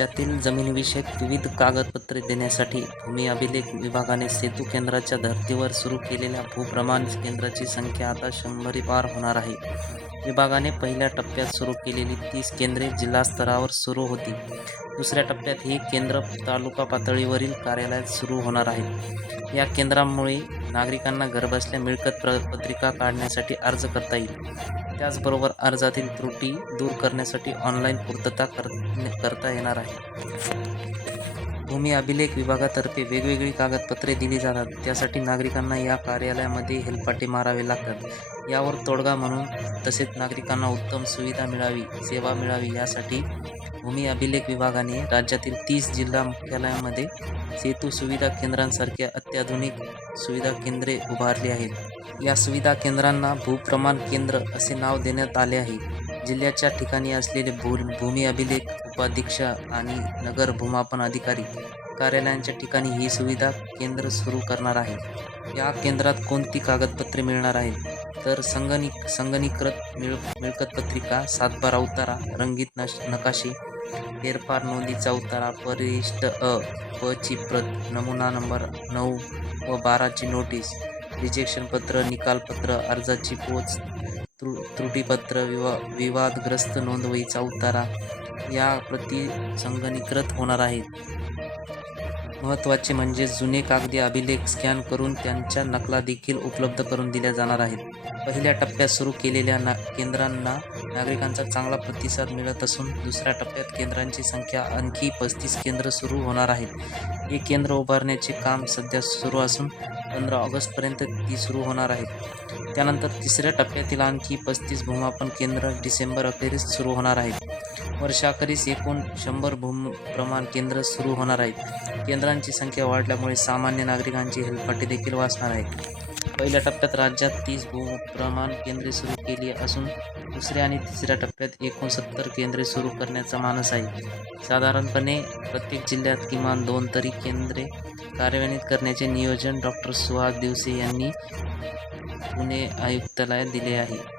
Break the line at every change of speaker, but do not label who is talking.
राज्यातील जमीनविषयक विविध कागदपत्रे देण्यासाठी भूमी अभिलेख विभागाने सेतू केंद्राच्या धर्तीवर सुरू केलेल्या भूप्रमाण केंद्राची संख्या आता शंभरी पार होणार आहे. विभागाने पहिल्या टप्प्यात सुरू केलेली तीस केंद्रे जिल्हा स्तरावर सुरू होती. दुसऱ्या टप्प्यात ही केंद्र तालुका पातळीवरील कार्यालयात सुरू होणार आहेत. या केंद्रामुळे नागरिकांना घरबसल्या मिळकत प्र पत्रिका काढण्यासाठी अर्ज करता येईल. त्याचबरोबर अर्जातील त्रुटी दूर करण्यासाठी ऑनलाईन पूर्तता कर करता येणार आहे. भूमी अभिलेख विभागातर्फे वेगवेगळी कागदपत्रे दिली जातात. त्यासाठी नागरिकांना या कार्यालयामध्ये हेलपाटे मारावे लागतात. यावर तोडगा म्हणून तसेच नागरिकांना उत्तम सुविधा मिळावी सेवा मिळावी यासाठी भूमी अभिलेख विभागाने राज्यातील तीस जिल्हा मुख्यालयामध्ये सेतू सुविधा केंद्रांसारख्या अत्याधुनिक सुविधा केंद्रे उभारली आहेत. या सुविधा केंद्रांना भूप्रमाण केंद्र असे नाव देण्यात आले आहे. जिल्ह्याच्या ठिकाणी असलेले भू भूमी अभिलेख उपाधीक्षा आणि नगर भूमापन अधिकारी कार्यालयांच्या ठिकाणी ही सुविधा केंद्र सुरू करणार आहे. या केंद्रात कोणती कागदपत्रे मिळणार आहेत? तर संगणिक संगणीकृत मिळ मिळकत पत्रिका सातबारा उतारा रंगीत नश नकाशे फेरफार नोंदीचा उतारा परिशिष्ट अ प ची प्रत नमुना नंबर नऊ व बाराची नोटीस रिजेक्शन पत्र निकालपत्र अर्जाची पोच त्रु त्रुटीपत्र विवा विवादग्रस्त नोंदवहीचा उतारा या प्रति संगणीकृत होणार आहेत. महत्त्वाचे म्हणजे जुने कागदी अभिलेख स्कॅन करून त्यांच्या नकला देखील उपलब्ध करून दिल्या जाणार आहेत. पहिल्या टप्प्यात सुरू केलेल्या ना केंद्रांना नागरिकांचा चांगला प्रतिसाद मिळत असून दुसऱ्या टप्प्यात केंद्रांची संख्या आणखी पस्तीस केंद्र सुरू होणार आहेत. हे केंद्र उभारण्याचे काम सध्या सुरू असून पंधरा ऑगस्टपर्यंत ती सुरू होणार आहेत. त्यानंतर तिसऱ्या टप्प्यातील आणखी पस्तीस भूमापन केंद्र डिसेंबर अखेरीस सुरू होणार आहेत. वर्षाखेरीस एकूण शंभर भूम प्रमाण केंद्र सुरू होणार आहेत. केंद्रांची संख्या वाढल्यामुळे सामान्य नागरिकांची हेलपाटी देखील वाचणार आहेत. पहिल्या टप्प्यात राज्यात तीस भूप्रमाण केंद्रे सुरू केली असून दुसऱ्या आणि तिसऱ्या टप्प्यात एकोणसत्तर केंद्रे सुरू करण्याचा मानस आहे. साधारणपणे प्रत्येक जिल्ह्यात किमान दोन तरी केंद्रे कार्यान्वित करण्याचे नियोजन डॉक्टर सुहास दिवसे यांनी पुणे आयुक्तालयात दिले आहे.